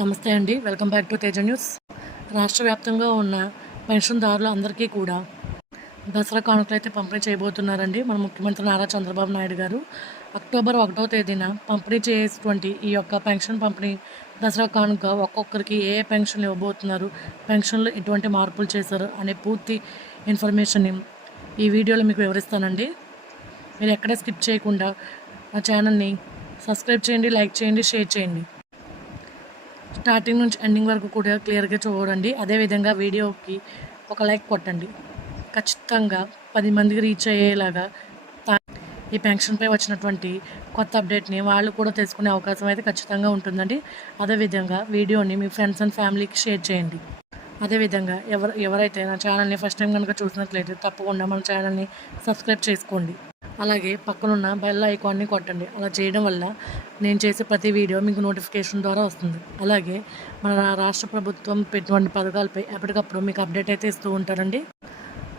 నమస్తే అండి. Welcome back to Teja news. రాష్ట్ర వ్యాప్తంగా ఉన్న పెన్షన్దారులు అందరికీ కూడా దసరా కానుకలైతే పంపిణీ చేయబోతున్నారండి. మన ముఖ్యమంత్రి నారా చంద్రబాబు నాయుడు గారు అక్టోబర్ 1వ తేదీన పంపిణీ చేసేటువంటి ఈ యొక్క పెన్షన్ పంపిణీ దసరా కానుక ఒక్కొక్కరికి ఏ పెన్షన్లు ఇవ్వబోతున్నారు, పెన్షన్లు ఎటువంటి మార్పులు చేశారు అనే పూర్తి ఇన్ఫర్మేషన్ని ఈ వీడియోలో మీకు వివరిస్తానండి. మీరు ఎక్కడ స్కిప్ చేయకుండా నా ఛానల్ని సబ్స్క్రైబ్ చేయండి, లైక్ చేయండి, షేర్ చేయండి. స్టార్టింగ్ నుంచి ఎండింగ్ వరకు కూడా క్లియర్గా చూడండి. అదేవిధంగా వీడియోకి ఒక లైక్ కొట్టండి. ఖచ్చితంగా 10 మందికి రీచ్ అయ్యేలాగా ఈ పెన్షన్పై వచ్చినటువంటి కొత్త అప్డేట్ని వాళ్ళు కూడా తెలుసుకునే అవకాశం అయితే ఖచ్చితంగా ఉంటుందండి. అదేవిధంగా వీడియోని మీ ఫ్రెండ్స్ అండ్ ఫ్యామిలీకి షేర్ చేయండి. అదేవిధంగా ఎవరైతే నా ఛానల్ని ఫస్ట్ టైం కనుక చూసినట్లయితే తప్పకుండా మన ఛానల్ని సబ్స్క్రైబ్ చేసుకోండి. అలాగే పక్కనున్న బెల్ ఐకాన్ని కొట్టండి. అలా చేయడం వల్ల నేను చేసే ప్రతి వీడియో మీకు నోటిఫికేషన్ ద్వారా వస్తుంది. అలాగే మన రాష్ట్ర ప్రభుత్వం పెట్టినటువంటి పథకాలపై ఎప్పటికప్పుడు మీకు అప్డేట్ అయితే ఇస్తూ ఉంటారండి.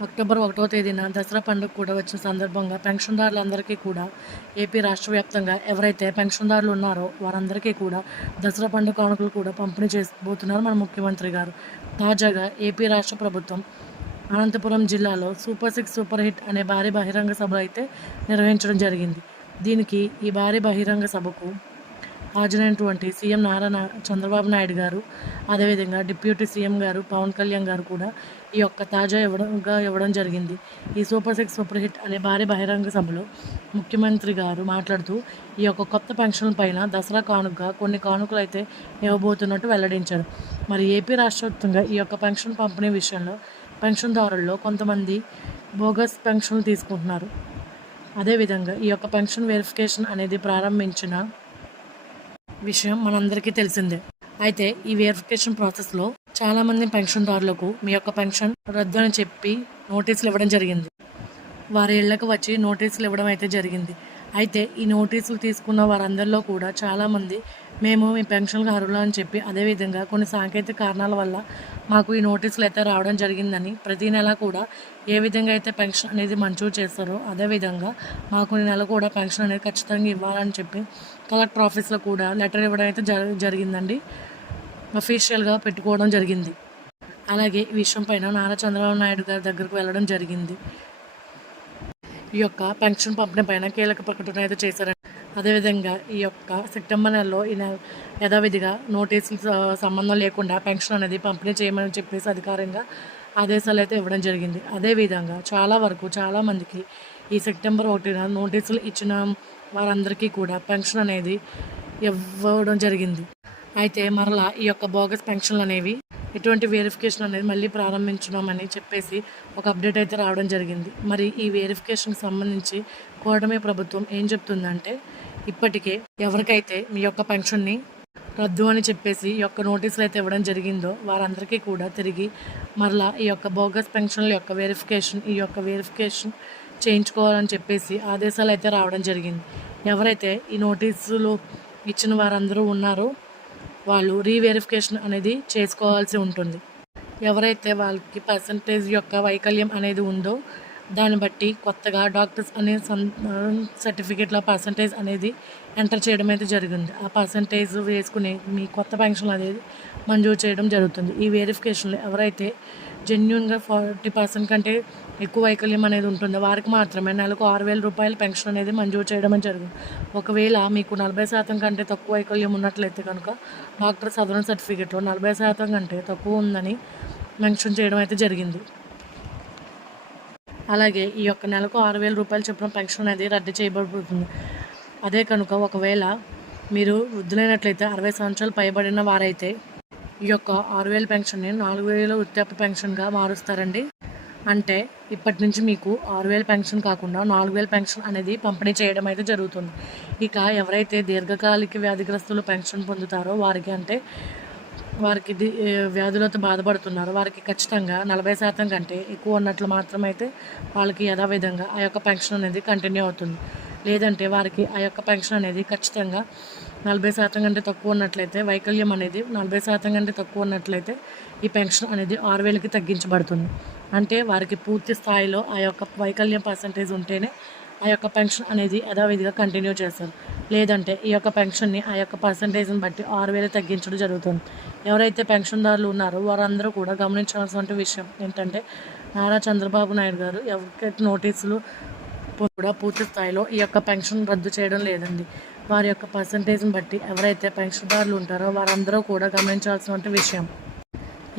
అక్టోబర్ 1వ తేదీన దసరా పండుగ కూడా వచ్చిన సందర్భంగా పెన్షన్దారులందరికీ కూడా ఏపీ రాష్ట్ర వ్యాప్తంగా ఎవరైతే పెన్షన్దారులు ఉన్నారో వారందరికీ కూడా దసరా పండుగ కానుకలు కూడా పంపిణీ చేయబోతున్నారు మన ముఖ్యమంత్రి గారు. తాజాగా ఏపీ రాష్ట్ర ప్రభుత్వం అనంతపురం జిల్లాలో సూపర్ 6 సూపర్ హిట్ అనే భారీ బహిరంగ సభ అయితే నిర్వహించడం జరిగింది. దీనికి ఈ భారీ బహిరంగ సభకు హాజరైనటువంటి సీఎం చంద్రబాబు నాయుడు గారు, అదేవిధంగా డిప్యూటీ సీఎం గారు పవన్ కళ్యాణ్ గారు కూడా ఈ యొక్క తాజా ఇవ్వడం జరిగింది. ఈ సూపర్ 6 సూపర్ హిట్ అనే భారీ బహిరంగ సభలో ముఖ్యమంత్రి గారు మాట్లాడుతూ ఈ యొక్క కొత్త పెన్షన్ పైన దసరా కానుకగా కొన్ని కానుకలు అయితే ఇవ్వబోతున్నట్టు వెల్లడించారు. మరి ఏపీ రాష్ట్ర వ్యాప్తంగా ఈ యొక్క పెన్షన్ పంపిణీ విషయంలో పెన్షన్దారుల్లో కొంతమంది బోగస్ పెన్షన్లు తీసుకుంటున్నారు. అదేవిధంగా ఈ యొక్క పెన్షన్ వెరిఫికేషన్ అనేది ప్రారంభించిన విషయం మనందరికీ తెలిసిందే. అయితే ఈ వెరిఫికేషన్ ప్రాసెస్లో చాలామంది పెన్షన్దారులకు మీ యొక్క పెన్షన్ రద్దు అని చెప్పి నోటీసులు ఇవ్వడం జరిగింది. వారి ఇళ్లకు వచ్చి నోటీసులు ఇవ్వడం అయితే జరిగింది. అయితే ఈ నోటీసులు తీసుకున్న వారందరిలో కూడా చాలామంది మేము మీ పెన్షన్కి అర్హులు అని చెప్పి, అదేవిధంగా కొన్ని సాంకేతిక కారణాల వల్ల మాకు ఈ నోటీసులు అయితే రావడం జరిగిందని, ప్రతి నెల కూడా ఏ విధంగా అయితే పెన్షన్ అనేది మంజూరు చేస్తారో అదేవిధంగా మాకు ఈ నెల కూడా పెన్షన్ అనేది ఖచ్చితంగా ఇవ్వాలని చెప్పి కలెక్టర్ ఆఫీస్లో కూడా లెటర్ ఇవ్వడం అయితే జరిగిందండి. అఫీషియల్గా పెట్టుకోవడం జరిగింది. అలాగే ఈ విషయం పైన నారా చంద్రబాబు నాయుడు గారి దగ్గరకు వెళ్ళడం జరిగింది. ఈ యొక్క పెన్షన్ పంపిణీ పైన కీలక ప్రకటన అయితే చేశారండి. అదేవిధంగా ఈ యొక్క సెప్టెంబర్ నెలలో యథావిధిగా నోటీసులు సంబంధం లేకుండా పెన్షన్ అనేది పంపిణీ చేయమని చెప్పేసి అధికారంగా ఆదేశాలు అయితే ఇవ్వడం జరిగింది. అదేవిధంగా చాలామందికి ఈ సెప్టెంబర్ 1న నోటీసులు ఇచ్చిన వారందరికీ కూడా పెన్షన్ అనేది ఇవ్వడం జరిగింది. అయితే మరలా ఈ యొక్క బోగస్ పెన్షన్లు అనేవి ఇటువంటి వెరిఫికేషన్ అనేది మళ్ళీ ప్రారంభించున్నామని చెప్పేసి ఒక అప్డేట్ అయితే రావడం జరిగింది. మరి ఈ వెరిఫికేషన్కి సంబంధించి కూటమి ప్రభుత్వం ఏం చెప్తుందంటే, ఇప్పటికే ఎవరికైతే మీ యొక్క పెన్షన్ని రద్దు అని చెప్పేసి ఈ యొక్క నోటీసులు అయితే ఇవ్వడం జరిగిందో వారందరికీ కూడా తిరిగి మరలా ఈ యొక్క బోగస్ పెన్షన్ల యొక్క వెరిఫికేషన్ చేయించుకోవాలని చెప్పేసి ఆదేశాలు అయితే రావడం జరిగింది. ఎవరైతే ఈ నోటీసులు ఇచ్చిన వారందరూ ఉన్నారో వాళ్ళు రీవెరిఫికేషన్ అనేది చేసుకోవాల్సి ఉంటుంది. ఎవరైతే వాళ్ళకి పర్సంటేజ్ యొక్క వైకల్యం అనేది ఉందో దాన్ని బట్టి కొత్తగా డాక్టర్స్ అనే సర్టిఫికేట్లో పర్సంటేజ్ అనేది ఎంటర్ చేయడం అయితే జరిగింది. ఆ పర్సంటేజ్ వేసుకుని మీ కొత్త పెన్షన్ అనేది మంజూరు చేయడం జరుగుతుంది. ఈ వెరిఫికేషన్లో ఎవరైతే జెన్యున్గా 40% కంటే ఎక్కువ వైకల్యం అనేది ఉంటుందో వారికి మాత్రమే నెలకు 6,000 రూపాయల పెన్షన్ అనేది మంజూరు చేయడం జరిగింది. ఒకవేళ మీకు 40% కంటే తక్కువ వైకల్యం ఉన్నట్లయితే కనుక డాక్టర్ సదరన్ సర్టిఫికేట్లో 40% కంటే తక్కువ ఉందని మెన్షన్ చేయడం అయితే జరిగింది. అలాగే ఈ యొక్క నెలకు 6,000 రూపాయలు చొప్పున పెన్షన్ అనేది రద్దు చేయబడుతుంది. అదే కనుక ఒకవేళ మీరు వృద్ధులైనట్లయితే 60 సంవత్సరాలు పైబడిన వారైతే ఈ యొక్క 6,000 పెన్షన్ని 4,000 వృద్ధాప్య పెన్షన్గా మారుస్తారండి. అంటే ఇప్పటి నుంచి మీకు 6,000 పెన్షన్ కాకుండా 4,000 పెన్షన్ అనేది పంపిణీ చేయడం అయితే జరుగుతుంది. ఇక ఎవరైతే దీర్ఘకాలిక వ్యాధిగ్రస్తులు పెన్షన్ పొందుతారో వారికి వ్యాధులతో బాధపడుతున్నారు వారికి ఖచ్చితంగా 40% కంటే ఎక్కువ ఉన్నట్లు మాత్రమైతే వాళ్ళకి యథావిధంగా ఆ యొక్క పెన్షన్ అనేది కంటిన్యూ అవుతుంది. లేదంటే వారికి ఆ యొక్క పెన్షన్ అనేది ఖచ్చితంగా 40% కంటే తక్కువ ఉన్నట్లయితే, వైకల్యం అనేది 40% కంటే తక్కువ ఉన్నట్లయితే ఈ పెన్షన్ అనేది 6,000కి తగ్గించబడుతుంది. అంటే వారికి పూర్తి స్థాయిలో ఆ యొక్క వైకల్యం పర్సంటేజ్ ఉంటేనే ఆ యొక్క పెన్షన్ అనేది యథావిధిగా కంటిన్యూ చేస్తారు. లేదంటే ఈ యొక్క పెన్షన్ని ఆ యొక్క పర్సంటేజ్ని బట్టి 6,000 తగ్గించడం జరుగుతుంది. ఎవరైతే పెన్షన్దారులు ఉన్నారో వారందరూ కూడా గమనించాల్సిన విషయం ఏంటంటే నారా చంద్రబాబు నాయుడు గారు ఎవరికైతే నోటీసులు కూడా పూర్తి స్థాయిలో ఈ యొక్క పెన్షన్ రద్దు చేయడం లేదండి. వారి యొక్క పర్సంటేజ్ని బట్టి ఎవరైతే పెన్షన్దారులు ఉంటారో వారందరూ కూడా గమనించాల్సిన విషయం.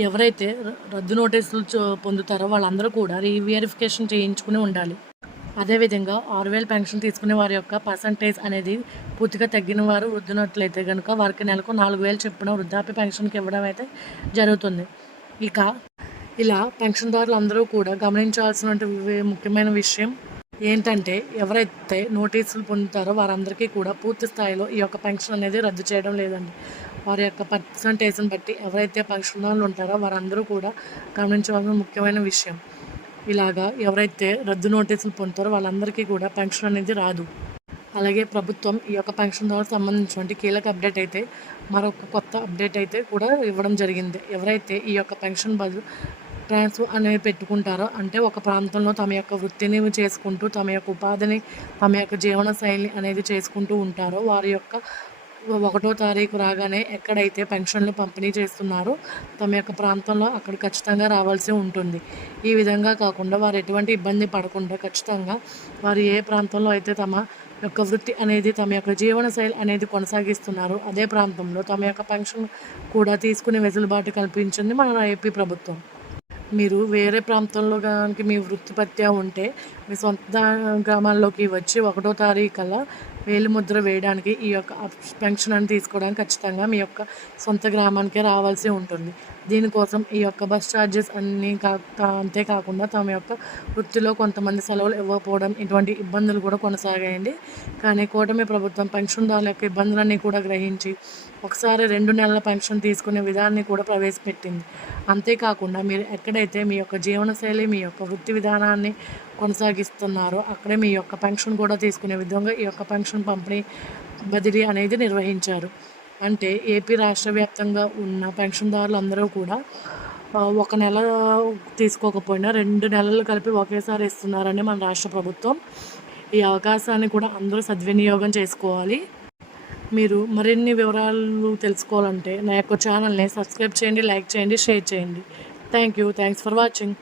ఎవరైతే రద్దు నోటీసులు పొందుతారో వాళ్ళందరూ కూడా రీవెరిఫికేషన్ చేయించుకుని ఉండాలి. అదేవిధంగా 6,000 పెన్షన్ తీసుకునే వారి యొక్క పర్సంటేజ్ అనేది పూర్తిగా తగ్గిన వారు వృద్ధునట్లయితే కనుక వారికి నెలకు 4,000 చొప్పున వృద్ధాప్య పెన్షన్కి ఇవ్వడం అయితే జరుగుతుంది. ఇక ఇలా పెన్షన్దారులు అందరూ కూడా గమనించాల్సిన ముఖ్యమైన విషయం ఏంటంటే ఎవరైతే నోటీసులు పొందుతారో వారందరికీ కూడా పూర్తి స్థాయిలో ఈ యొక్క పెన్షన్ అనేది రద్దు చేయడం లేదండి. వారి యొక్క పర్సంటేజ్ని బట్టి ఎవరైతే పెన్షన్దారులు ఉంటారో వారందరూ కూడా గమనించవలసిన ముఖ్యమైన విషయం. ఇలాగా ఎవరైతే రద్దు నోటీసులు పొందుతారో వాళ్ళందరికీ కూడా పెన్షన్ అనేది రాదు. అలాగే ప్రభుత్వం ఈ యొక్క పెన్షన్దారులకు సంబంధించినటువంటి కీలక అప్డేట్ అయితే మరొక కొత్త అప్డేట్ అయితే కూడా ఇవ్వడం జరిగింది. ఎవరైతే ఈ యొక్క పెన్షన్ బదులు ట్రాన్స్ఫర్ అనేవి పెట్టుకుంటారో అంటే ఒక ప్రాంతంలో తమ యొక్క వృత్తిని చేసుకుంటూ తమ యొక్క ఉపాధిని తమ యొక్క జీవన శైలి అనేది చేసుకుంటూ ఉంటారో వారి యొక్క 1వ తారీఖు రాగానే ఎక్కడైతే పెన్షన్లు పంపిణీ చేస్తున్నారో తమ యొక్క ప్రాంతంలో అక్కడ ఖచ్చితంగా రావాల్సి ఉంటుంది. ఈ విధంగా కాకుండా వారు ఎటువంటి ఇబ్బంది పడకుండా ఖచ్చితంగా వారు ఏ ప్రాంతంలో అయితే తమ యొక్క వృత్తి అనేది తమ యొక్క జీవన శైలి అనేది కొనసాగిస్తున్నారు అదే ప్రాంతంలో తమ యొక్క పెన్షన్ కూడా తీసుకునే వెసులుబాటు కల్పించింది మన ఏపీ ప్రభుత్వం. మీరు వేరే ప్రాంతంలో కనుక మీ వృత్తిపత్యా ఉంటే మీ సొంత గ్రామాల్లోకి వచ్చి 1వ తారీఖు కల్లా వేలిముద్ర వేయడానికి ఈ యొక్క పెన్షన్ అని తీసుకోవడానికి ఖచ్చితంగా మీ యొక్క సొంత గ్రామానికే రావాల్సి ఉంటుంది. దీనికోసం ఈ యొక్క బస్ ఛార్జెస్ అన్నీ అంతేకాకుండా తమ యొక్క వృత్తిలో కొంతమంది సెలవులు ఇవ్వకపోవడం ఇటువంటి ఇబ్బందులు కూడా కొనసాగాయండి. కానీ కూటమి ప్రభుత్వం పెన్షన్దారుల యొక్క ఇబ్బందులన్నీ కూడా గ్రహించి ఒకసారి 2 నెలల పెన్షన్ తీసుకునే విధానాన్ని కూడా ప్రవేశపెట్టింది. అంతేకాకుండా మీరు ఎక్కడైతే మీ యొక్క జీవనశైలి మీ యొక్క వృత్తి విధానాన్ని కొనసాగిస్తున్నారో అక్కడే మీ యొక్క పెన్షన్ కూడా తీసుకునే విధంగా ఈ యొక్క పెన్షన్ పంపిణీ బదిలీ అనేది నిర్వహించారు. అంటే ఏపీ రాష్ట్ర వ్యాప్తంగా ఉన్న పెన్షన్దారులు అందరూ కూడా 1 నెల తీసుకోకపోయినా 2 నెలలు కలిపి ఒకేసారి ఇస్తున్నారని మన రాష్ట్ర ప్రభుత్వం. ఈ అవకాశాన్ని కూడా అందరూ సద్వినియోగం చేసుకోవాలి. మీరు మరిన్ని వివరాలు తెలుసుకోవాలంటే నా యొక్క ఛానల్ని సబ్స్క్రైబ్ చేయండి, లైక్ చేయండి, షేర్ చేయండి. Thanks for watching.